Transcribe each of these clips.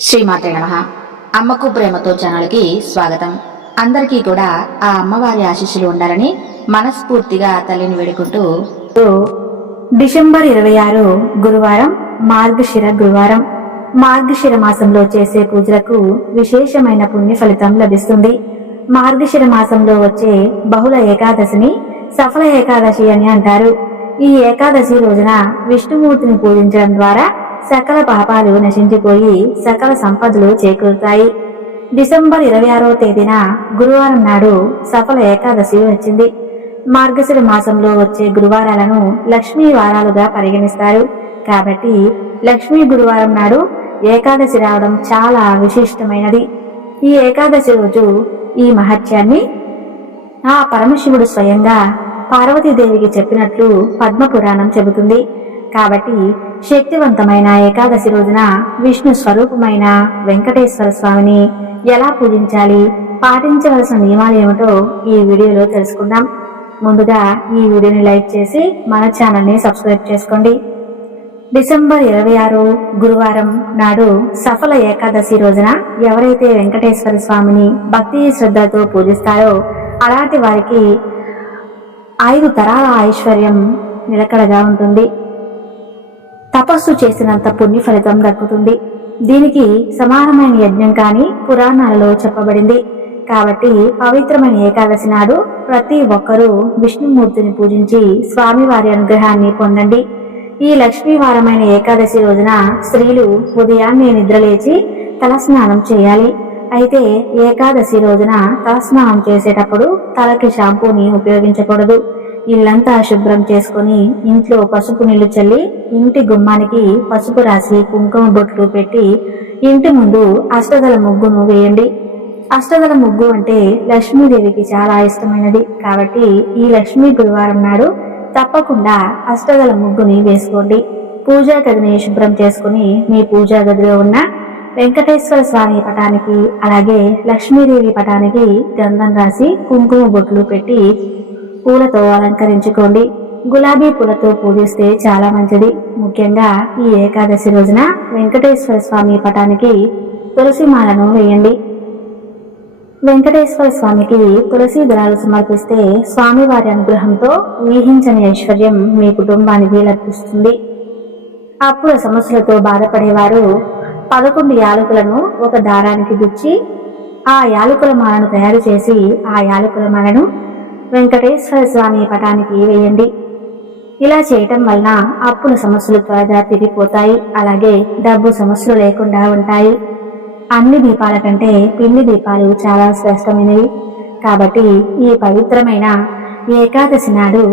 శ్రీమాతే నమః. అమ్మకు ప్రేమతో ఛానల్కి స్వాగతం. అందరికీ కూడా ఆ అమ్మవారి ఆశీస్సులు ఉండాలని మనస్ఫూర్తిగా తల్లిని వేడుకుంటూ, డిసెంబర్ 26 గురువారం, మార్గశిర గురువారం. మార్గశిర మాసంలో చేసే పూజలకు విశేషమైన పుణ్య ఫలితం లభిస్తుంది. మార్గశిర మాసంలో వచ్చే బహుళ ఏకాదశిని సఫల ఏకాదశి అని అంటారు. ఈ ఏకాదశి రోజున విష్ణుమూర్తిని పూజించడం ద్వారా సకల పాపాలు నశించిపోయి సకల సంపదలు చేకూరుతాయి. డిసెంబర్ 26వ తేదీన గురువారం నాడు సఫల ఏకాదశి వచ్చింది. మార్గశిర మాసంలో వచ్చే గురువారాలను లక్ష్మీ వారాలుగా పరిగణిస్తారు. కాబట్టి లక్ష్మీ గురువారం నాడు ఏకాదశి రావడం చాలా విశిష్టమైనది. ఈ ఏకాదశి రోజు ఈ మహత్యాన్ని ఆ పరమశివుడు స్వయంగా పార్వతీదేవికి చెప్పినట్లు పద్మపురాణం చెబుతుంది. కాబట్టి శక్తివంతమైన ఏకాదశి రోజున విష్ణు స్వరూపమైన వెంకటేశ్వర స్వామిని ఎలా పూజించాలి, పాటించవలసిన నియమాలు ఏమిటో ఈ వీడియోలో తెలుసుకుందాం. ముందుగా ఈ వీడియోని లైక్ చేసి మన ఛానల్ని సబ్స్క్రైబ్ చేసుకోండి. డిసెంబర్ 26 గురువారం నాడు సఫల ఏకాదశి రోజున ఎవరైతే వెంకటేశ్వర స్వామిని భక్తి శ్రద్ధతో పూజిస్తారో అలాంటి వారికి 5 తరాల ఐశ్వర్యం నిలకడగా ఉంటుంది. తపస్సు చేసినంత పుణ్య ఫలితం దక్కుతుంది. దీనికి సమానమైన యజ్ఞం కాని పురాణాలలో చెప్పబడింది. కాబట్టి పవిత్రమైన ఏకాదశి నాడు ప్రతి ఒక్కరూ విష్ణుమూర్తిని పూజించి స్వామివారి అనుగ్రహాన్ని పొందండి. ఈ లక్ష్మీవారమైన ఏకాదశి రోజున స్త్రీలు ఉదయాన్నే నిద్రలేచి తలస్నానం చేయాలి. అయితే ఏకాదశి రోజున తలస్నానం చేసేటప్పుడు తలకి షాంపూని ఉపయోగించకూడదు. ఇల్లంతా శుభ్రం చేసుకుని ఇంట్లో పసుపు నీళ్లు చల్లి ఇంటి గుమ్మానికి పసుపు రాసి కుంకుమ బొట్లు పెట్టి ఇంటి ముందు అష్టదళ ముగ్గును వేయండి. అష్టదళ ముగ్గు అంటే లక్ష్మీదేవికి చాలా ఇష్టమైనది. కాబట్టి ఈ లక్ష్మీ గురువారం నాడు తప్పకుండా అష్టదళ ముగ్గుని వేసుకోండి. పూజా గదిని శుభ్రం చేసుకుని మీ పూజా గదిలో ఉన్న వెంకటేశ్వర స్వామి పటానికి అలాగే లక్ష్మీదేవి పటానికి గంధం రాసి కుంకుమ బొట్లు పెట్టి పూలతో అలంకరించుకోండి. గులాబీ పూలతో పూజిస్తే చాలా మంచిది. ముఖ్యంగా ఈ ఏకాదశి రోజున వెంకటేశ్వర స్వామి పటానికి తులసి మాలను వేయండి. వెంకటేశ్వర స్వామికి తులసి దళాలు సమర్పిస్తే స్వామివారి అనుగ్రహంతో ఊహించని ఐశ్వర్యం మీ కుటుంబానికి లభిస్తుంది. అప్పుల సమస్యలతో బాధపడేవారు 11 యాలకులను ఒక దారానికి గుచ్చి ఆ యాలకుల మాలను తయారు చేసి ఆ యాలకుల మాలను వెంకటేశ్వర స్వామి పటానికి వేయండి. ఇలా చేయటం వలన అప్పుల సమస్యలు త్వరగా తిరిగిపోతాయి. అలాగే డబ్బు సమస్యలు లేకుండా ఉంటాయి. అన్ని దీపాల కంటే పిండి దీపాలు చాలా శ్రేష్టమైనవి. కాబట్టి ఈ పవిత్రమైన ఏకాదశి నాడు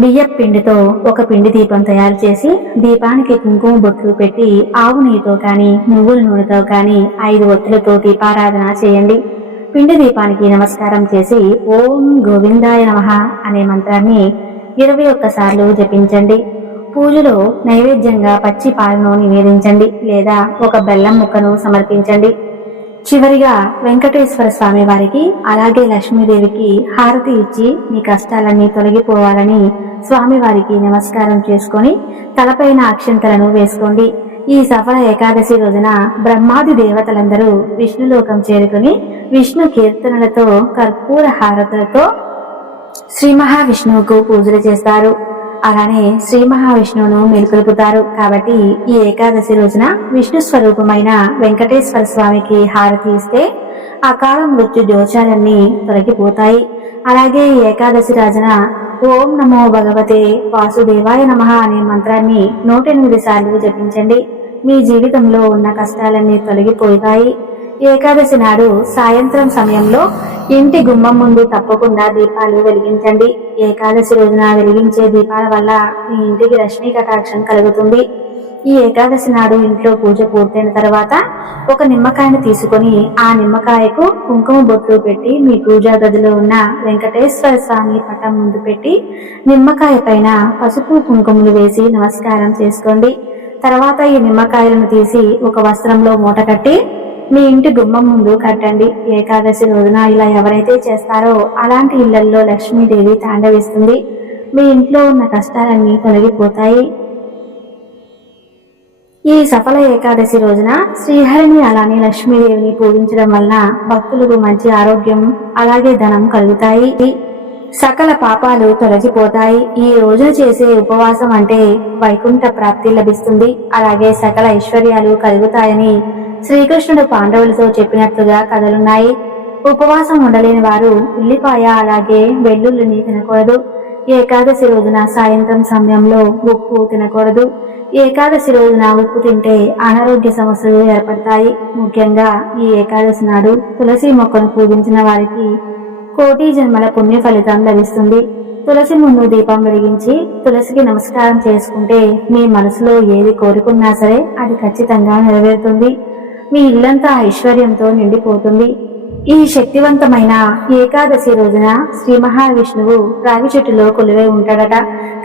బియ్యపు పిండితో ఒక పిండి దీపం తయారు చేసి దీపానికి కుంకుమ బొట్లు పెట్టి ఆవు నెయ్యితో కానీ నువ్వుల నూనెతో కానీ 5 ఒత్తులతో దీపారాధన చేయండి. పిండి దీపానికి నమస్కారం చేసి ఓం గోవిందాయ నమః అనే మంత్రాన్ని 21 సార్లు జపించండి. పూజలో నైవేద్యంగా పచ్చి పాలను నివేదించండి లేదా ఒక బెల్లం ముక్కను సమర్పించండి. చివరిగా వెంకటేశ్వర స్వామి వారికి అలాగే లక్ష్మీదేవికి హారతి ఇచ్చి మీ కష్టాలన్నీ తొలగిపోవాలని స్వామివారికి నమస్కారం చేసుకొని తలపైన అక్షంతలను వేసుకోండి. ఈ సఫల ఏకాదశి రోజున బ్రహ్మాది దేవతలందరూ విష్ణులోకం చేరుకుని విష్ణు కీర్తనలతో కర్పూర హారతులతో శ్రీ మహావిష్ణువుకు పూజలు చేస్తారు. అలానే శ్రీ మహావిష్ణువును మేల్కొల్పుతారు. కాబట్టి ఈ ఏకాదశి రోజున విష్ణు స్వరూపమైన వెంకటేశ్వర స్వామికి హారతి ఇస్తే అకాల మృత్యు దోషాలన్నీ తొలగిపోతాయి. అలాగే ఈ ఏకాదశి రోజున ఓం నమో భగవతే వాసుదేవాయ నమః అనే మంత్రాన్ని 108 సార్లు జపించండి. మీ జీవితంలో ఉన్న కష్టాలన్నీ తొలగిపోతాయి. ఏకాదశి నాడు సాయంత్రం సమయంలో ఇంటి గుమ్మం ముందు తప్పకుండా దీపాలు వెలిగించండి. ఏకాదశి రోజున వెలిగించే దీపాల వల్ల మీ ఇంటికి లక్ష్మీ కటాక్షం కలుగుతుంది. ఈ ఏకాదశి నాడు ఇంట్లో పూజ పూర్తయిన తర్వాత ఒక నిమ్మకాయను తీసుకొని ఆ నిమ్మకాయకు కుంకుమ బొట్లు పెట్టి మీ పూజా గదిలో ఉన్న వెంకటేశ్వర స్వామి పటం ముందు పెట్టి నిమ్మకాయ పైన పసుపు కుంకుమలు వేసి నమస్కారం చేసుకోండి. తర్వాత ఈ నిమ్మకాయలను తీసి ఒక వస్త్రంలో మూట కట్టి మీ ఇంటి గుమ్మం ముందు కట్టండి. ఏకాదశి రోజున ఇలా ఎవరైతే చేస్తారో అలాంటి ఇళ్లల్లో లక్ష్మీదేవి తాండవిస్తుంది. మీ ఇంట్లో ఉన్న కష్టాలన్నీ తొలగిపోతాయి. ఈ సఫల ఏకాదశి రోజున శ్రీహరిని అలానే లక్ష్మీదేవిని పూజించడం వలన భక్తులకు మంచి ఆరోగ్యం అలాగే ధనం కలుగుతాయి. సకల పాపాలు తొలగిపోతాయి. ఈ రోజున చేసే ఉపవాసం అంటే వైకుంఠ ప్రాప్తి లభిస్తుంది, అలాగే సకల ఐశ్వర్యాలు కలుగుతాయని శ్రీకృష్ణుడు పాండవులతో చెప్పినట్లుగా కథలున్నాయి. ఉపవాసం ఉండలేని వారు ఉల్లిపాయ అలాగే వెల్లుల్లిని తినకూడదు. ఏకాదశి రోజున సాయంత్రం సమయంలో ఉప్పు తినకూడదు. ఏకాదశి రోజున ఉప్పు తింటే అనారోగ్య సమస్యలు ఏర్పడతాయి. ముఖ్యంగా ఈ ఏకాదశి నాడు తులసి మొక్కను పూజించిన వారికి కోటి జన్మల పుణ్య ఫలితం లభిస్తుంది. తులసి ముందు దీపం వెలిగించి తులసికి నమస్కారం చేసుకుంటే మీ మనసులో ఏది కోరుకున్నా సరే అది ఖచ్చితంగా నెరవేరుతుంది. మీ ఇల్లంతా ఐశ్వర్యంతో నిండిపోతుంది. ఈ శక్తివంతమైన ఏకాదశి రోజున శ్రీ మహావిష్ణువు రావి చెట్టులో కొలువై ఉంటాడట.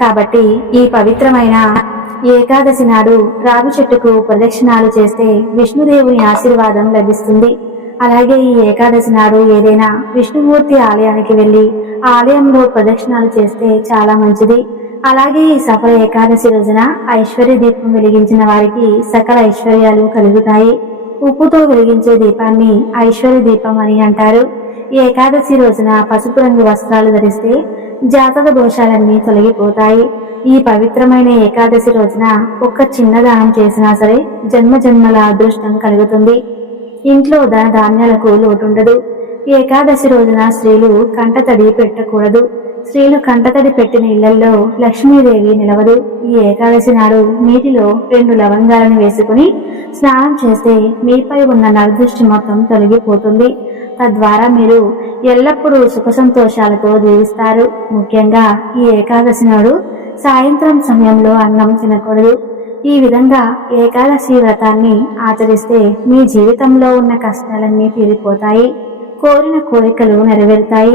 కాబట్టి ఈ పవిత్రమైన ఏకాదశి నాడు రావి చెట్టుకు ప్రదక్షిణాలు చేస్తే విష్ణుదేవుని ఆశీర్వాదం లభిస్తుంది. అలాగే ఈ ఏకాదశి నాడు ఏదైనా విష్ణుమూర్తి ఆలయానికి వెళ్లి ఆలయంలో ప్రదక్షిణాలు చేస్తే చాలా మంచిది. అలాగే ఈ సఫల ఏకాదశి రోజున ఐశ్వర్య దీపం వెలిగించిన వారికి సకల ఐశ్వర్యాలు కలుగుతాయి. ఉప్పుతో వెలిగించే దీపాన్ని ఐశ్వర్య దీపం అని అంటారు. ఈ ఏకాదశి రోజున పసుపు రంగు వస్త్రాలు ధరిస్తే జాతక దోషాలన్నీ తొలగిపోతాయి. ఈ పవిత్రమైన ఏకాదశి రోజున ఒక్క చిన్న దానం చేసినా సరే జన్మ జన్మల అదృష్టం కలుగుతుంది. ఇంట్లో ధాన్యాలకు లోటుండదు. ఏకాదశి రోజున స్త్రీలు కంటతడి పెట్టకూడదు. స్త్రీలు కంటతడి పెట్టిన ఇళ్లలో లక్ష్మీదేవి నిలవదు. ఈ ఏకాదశి నాడు నీటిలో 2 లవంగాలను వేసుకుని స్నానం చేస్తే మీపై ఉన్న నరదృష్టి మొత్తం తొలగిపోతుంది. తద్వారా మీరు ఎల్లప్పుడూ సుఖ సంతోషాలతో జీవిస్తారు. ముఖ్యంగా ఈ ఏకాదశి నాడు సాయంత్రం సమయంలో అన్నం తినకూడదు. ఈ విధంగా ఏకాదశి వ్రతాన్ని ఆచరిస్తే మీ జీవితంలో ఉన్న కష్టాలన్నీ తీరిపోతాయి. కోరిన కోరికలు నెరవేరుతాయి.